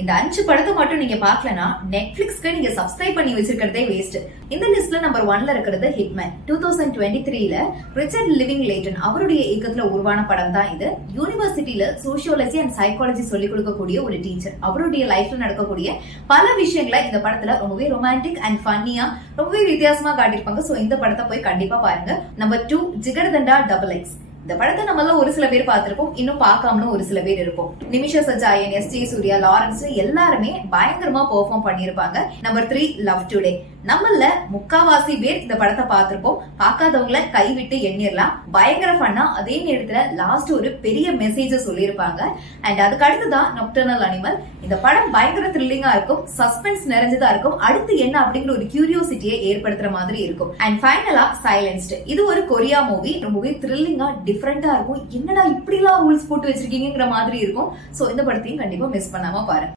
இந்த அஞ்சு படத்தை மட்டும் நீங்க பாக்கலனா நெட்ஃபிளிக்ஸ்க்கு நீங்க சப்ஸ்கிரைப் பண்ணி வச்சிருக்கிறதே வேஸ்ட் இந்த லிஸ்ட்ல நம்பர் ஒன்ல இருக்கிறது hit man two thousand twenty த்ரீல ரிச்சர்ட் லிவிங் லேட்டன் அவருடைய இயக்கத்துல உருவான படம் தான் இது யூனிவர்சிட்டியில சோசியாலஜி அண்ட் சைக்காலஜி சொல்லிக் கொடுக்கக்கூடிய ஒரு டீச்சர் அவருடைய லைஃப்ல நடக்கக்கூடிய பல விஷயங்களை இந்த படத்துல ரொம்பவே ரொமான்டிக் அண்ட் ஃபன்னியா ரொம்பவே வித்தியாசமா காட்டியிருப்பாங்க. சோ இந்த படத்தை போய் கண்டிப்பா பாருங்க. Number two Jigarthanda double X இந்த படத்தை நம்மள ஒரு சில பேர் பார்த்திருப்போம். இன்னும் பார்க்காமலும் ஒரு சில பேர் இருப்போம். Nimisha Sajayan S J Suryah Lawrence எல்லாருமே பயங்கரமா பெர்ஃபார்ம் பண்ணியிருப்பாங்க. நம்பர் த்ரீ லவ் டுடே நம்மள முக்காவாசி பேர் இந்த படத்தை பார்த்திருப்போம் பார்க்காதவங்கள கைவிட்டு எண்ணிரலாம். பயங்கர ஃபன்னா அதே நேரத்துல லாஸ்ட் ஒரு பெரிய மெசேஜ சொல்லியிருப்பாங்க. அண்ட் அதுக்கு அடுத்துதான் நொக்டர்னல் அனிமல் இந்த படம் பயங்கர த்ரில்லிங்கா இருக்கும். சஸ்பென்ஸ் நிறைஞ்சதா இருக்கும். அடுத்து என்ன அப்படிங்கிற ஒரு கியூரியோசிட்டியை ஏற்படுத்துற மாதிரி இருக்கும். அண்ட் ஃபைனலா சைலன்ஸ்ட் இது ஒரு கொரியா மூவி ரொம்பவே த்ரில்லிங்கா டிஃப்ரெண்டா இருக்கும். என்னடா இப்படிலாம் ரூல்ஸ் போட்டு வச்சிருக்கீங்கிற மாதிரி இருக்கும். சோ இந்த படத்தையும் கண்டிப்பா மிஸ் பண்ணாம பாருங்க.